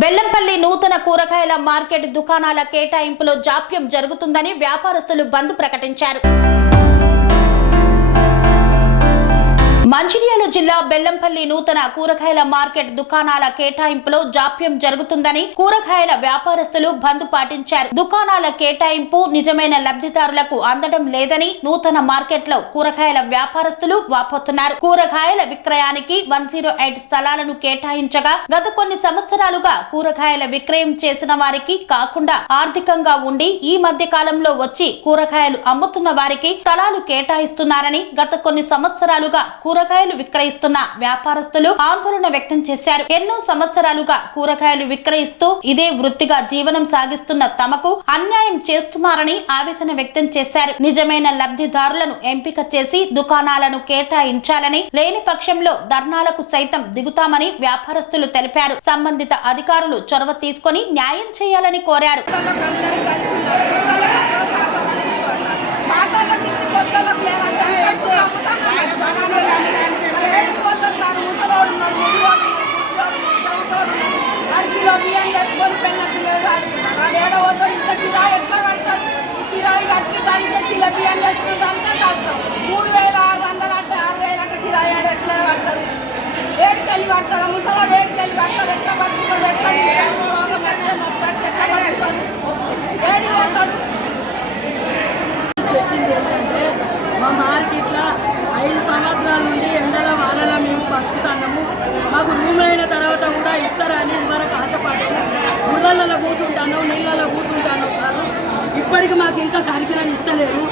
బెల్లంపల్లి నూతన కూరగాయల మార్కెట్ దుకాణాల కేటాయింపులో జాప్యం జరుగుతుందని వ్యాపారస్తులు బంద్ ప్రకటించారు. మంచిర్యాల జిల్లా బెల్లంపల్లి నూతన కూరగాయల మార్కెట్ దుకాణాల కేటాయింపులో జాప్యం జరుగుతుందని కూరగాయల వ్యాపారస్తులు బంద్ పాటించారు. దుకాణాల కేటాయింపు నిజమైన లబ్ధిదారులకు అందడం లేదని నూతన మార్కెట్ లో కూరగాయల వ్యాపారస్తులు వాపోతున్నారు. కూరగాయల విక్రయానికి 108 స్థలాలను కేటాయించగా గత కొన్ని సంవత్సరాలుగా కూరగాయల విక్రయం చేసిన వారికి కాకుండా ఆర్థికంగా ఉండి ఈ మధ్య కాలంలో వచ్చి కూరగాయలు అమ్ముతున్న వారికి స్థలాలు కేటాయిస్తున్నారని గత కొన్ని సంవత్సరాలుగా కూరగాయలు విక్రయిస్తున్న వ్యాపారస్తులు ఆందోళన వ్యక్తం చేశారు. ఎన్నో సంవత్సరాలుగా కూరగాయలు విక్రయిస్తూ ఇదే వృత్తిగా జీవనం సాగిస్తున్న తమకు అన్యాయం చేస్తున్నారని ఆవేదన వ్యక్తం చేశారు. నిజమైన లబ్ధిదారులను ఎంపిక చేసి దుకాణాలను కేటాయించాలని, లేని పక్షంలో ధర్నాలకు సైతం దిగుతామని వ్యాపారస్తులు తెలిపారు. సంబంధిత అధికారులు చొరవ తీసుకొని న్యాయం చేయాలని కోరారు. కడతారు ముసలాడు 7 కడతారు ఎట్లా బతుకుతాడు ఎట్లా చెప్పింది ఏంటంటే మా మార్కెట్లో 5 సంవత్సరాల నుండి ఎండల వానల మేము బతుకుతున్నాము. మాకు రూమ్ అయిన తర్వాత కూడా ఇస్తారని ఇదివరకు ఆశపడ్డాము. గుర్రలలో కూర్చుంటాను, నీళ్ళలో కూర్చుంటాను సార్. ఇప్పటికి మాకు ఇంకా కార్యక్రమం ఇస్తలేరు.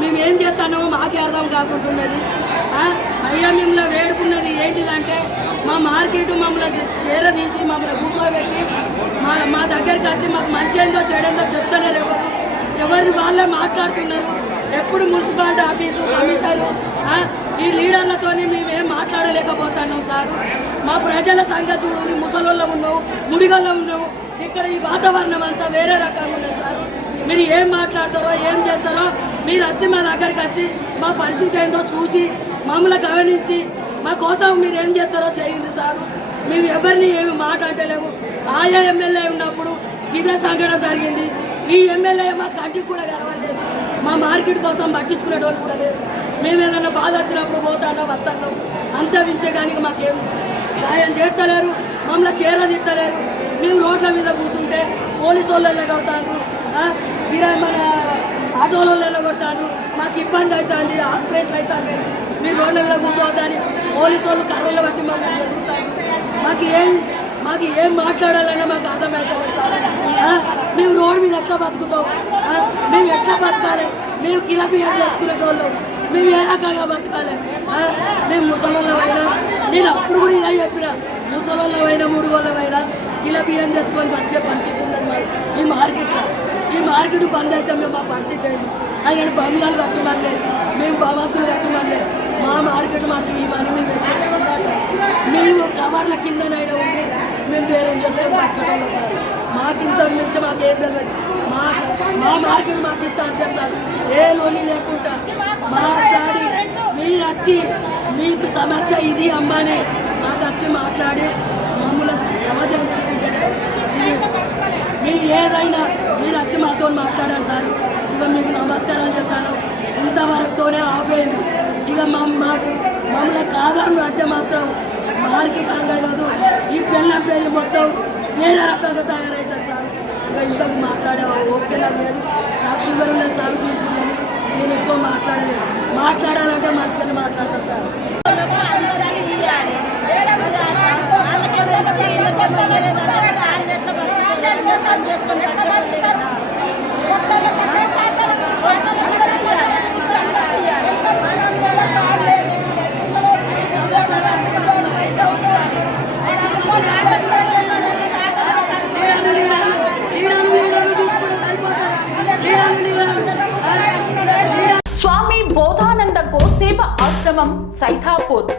మేము ఏం చేస్తానో మాకే అర్థం కాకుంటున్నది. అయ్యా మిమ్మల్ని వేడుకున్నది ఏంటిదంటే మా మార్కెట్ మమ్మల్ని చేరదీసి మమ్మల్ని కూర్చోబెట్టి మా దగ్గరికి వచ్చి మాకు మంచి ఏందో చెడేందో చెప్తలేరు. ఎవరిది వాళ్ళే మాట్లాడుతున్నారు. ఎప్పుడు మున్సిపాలిటీ ఆఫీసు కమిషనరు ఈ లీడర్లతో మేమేం మాట్లాడలేకపోతున్నాం సార్. మా ప్రజల సంగతి చూడండి, ముసలోళ్ళ ఉన్నావు, ముడిగల్లో ఉన్నావు. ఇక్కడ ఈ వాతావరణం అంతా వేరే రకంగా ఉన్నది సార్. మీరు ఏం మాట్లాడతారో ఏం చేస్తారో మీరు వచ్చి మా దగ్గరికి వచ్చి మా పరిస్థితి ఏందో చూసి మమ్మల్ని గమనించి మా కోసం మీరు ఏం చేస్తారో చేయండి సార్. మేము ఎవరిని ఏమి మాట అంటలేము. ఆయా ఎమ్మెల్యే ఉన్నప్పుడు ఇదే సంఘటన జరిగింది. ఈ ఎమ్మెల్యే మా కంటికి కూడా కనబడలేదు. మా మార్కెట్ కోసం పట్టించుకునేటోళ్ళు కూడా లేదు. మేము ఏదైనా బాధ వచ్చినప్పుడు పోతానో వస్తానో అంతా వించగానికి మాకేం సాయం చేస్తలేరు, మమ్మల్ని చేరదిస్తలేరు. మేము రోడ్ల మీద కూర్చుంటే పోలీసు వాళ్ళు కొడతాను, మన ఆటోలలో కొడతాను. మాకు ఇబ్బంది అవుతుంది, యాక్సిడెంట్లు అవుతుంది. మీరు రోడ్ల మీద కూర్చోవద్దని పోలీసు వాళ్ళు కర్రలు బట్టి మాకు ఏం మాట్లాడాలన్నా మాకు అర్థమవుతుంది సార్. మేము రోడ్డు మీద ఎట్లా బతుకుతాం, మేము ఎట్లా బతకాలి, మేము కిలో బియ్యం తెచ్చుకునే వాళ్ళు మేము ఏ రకంగా బతకాలి. మేము ముసలోళ్ళమైనా, నేను అప్పుడు కూడా ఇలా చెప్పిన, ముసలోళ్ళమైనా 3 వాళ్ళమైనా కిలో బియ్యం తెచ్చుకొని బతికే పరిస్థితి ఉన్నది మరి ఈ మార్కెట్లో. ఈ మార్కెట్ బంద్ అయితే మేము మా పరిస్థితి అయింది. ఆయన బంగ్లాలు కట్టమనిలే, మేము భవంతులు కట్టమనిలే. మా మార్కెట్ మాకు ఇవన్నీ మేము మేము కవర్ల కిందనైనా ఉండి మేము బేరం చేసుకొని బతకడం సార్. మాకింత మించి మాకేం తెలియదు. మా మార్కెట్ మాకు ఇంత అంతే సార్. ఏ లోని లేకుండా మాట్లాడి మీరు వచ్చి మీకు సమస్య ఇది అమ్మని మాకు వచ్చి మాట్లాడి మమ్మల్ని సమాధానించుకుంటేనే మీరు ఏదైనా మీరు వచ్చి మాతో మాట్లాడాలి సార్. ఇక మీకు నమస్కారాలు చెప్తాను. ఇంతవరకుతోనే ఆపేయండి. ఇక మమ్మల్ని కాదని అంటే మాత్రం మార్కెట్ అంగా కాదు, ఈ బెల్లంపల్లి మొత్తం వేరే రకంగా తయారవుతుంది సార్. ఇక ఇంతకు మాట్లాడే ఓకేలా లేదు. నాకు షుగర్ ఉన్నది సార్, తీసుకున్నది. నేను ఎక్కువ మాట్లాడలేదు. మాట్లాడాలంటే మంచిగానే మాట్లాడతాను సార్. స్వామి బోధానంద గోసేవ ఆశ్రమం సైతాపూర్.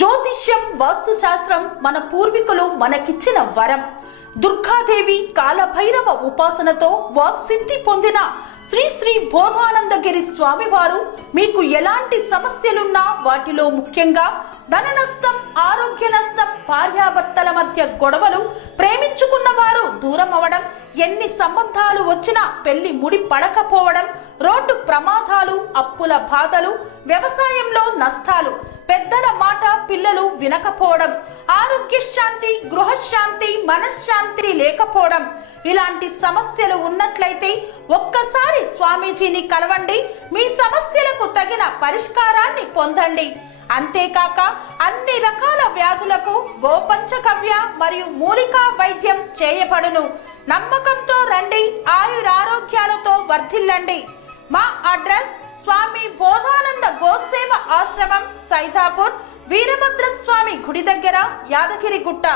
జ్యోతిష్యం, వాస్తుశాస్త్రం మన పూర్వీకులు మనకిచ్చిన వరం. దుర్గాదేవి కాలభైరవ ఉపాసనతో వాక్సిద్ధి పొందిన శ్రీ శ్రీ బోధానందగిరి స్వామివారు మీకు ఎలాంటి సమస్యలున్నా, వాటిలో ముఖ్యంగా ధన నష్టం, ఆరోగ్య నష్టం, భార్యాభర్తల మధ్య గొడవలు, ప్రేమించుకున్న వారు దూరం అవడం, ఎన్ని సంబంధాలు వచ్చినా పెళ్లి ముడి పడకపోవడం, రోడ్డు ప్రమాదాలు, అప్పుల బాధలు, వ్యవసాయంలో నష్టాలు, పెద్దల మాట పిల్లలు వినకపోవడం, ఆరోగ్య శాంతి, గృహశాంతి, మనశ్శాంతి లేకపోవడం, ఇలాంటి సమస్యలు ఉన్నట్లయితే ఒక్కసారి స్వామీజీని కలవండి. మీ సమస్యలకు తగిన పరిష్కారాన్ని పొందండి. అంతేకాక అన్ని రకాల వ్యాధులకు గోపంచగవ్య మరియు మూలికా వైద్యం చేయబడును. నమ్మకంతో రండి, ఆయురారోగ్యాలతో వర్ధిల్లండి. మా అడ్రస్ స్వామి బోధానంద గోసేవ ఆశ్రమం, సైదాపూర్, వీరభద్రస్వామి గుడి దగ్గర, యాదగిరిగుట్ట.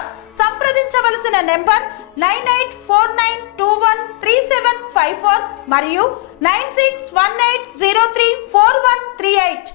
సంప్రదించవలసిన నెంబర్ 9849213754 మరియు 9618034138.